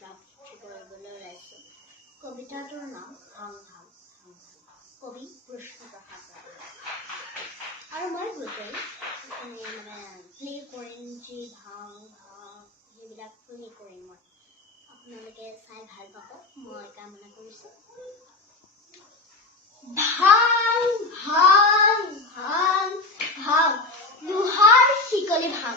Draft কৰিবলৈ ওলাইছোঁ। কবিতাটোৰ নাম ভাং ভাং ভাং কবি কৃষ্ণপ্ৰসাদ ৰাভা। আৰু মই গোটেই প্লে কৰিম যি ভাং ভাং সেইবিলাক প্লে কৰিম মই। আপোনালোকে চাই ভাল পাব মই কামনা কৰিছোঁ। ভাং ভাং ভাং ভাং লোহাৰ শিকলি ভাং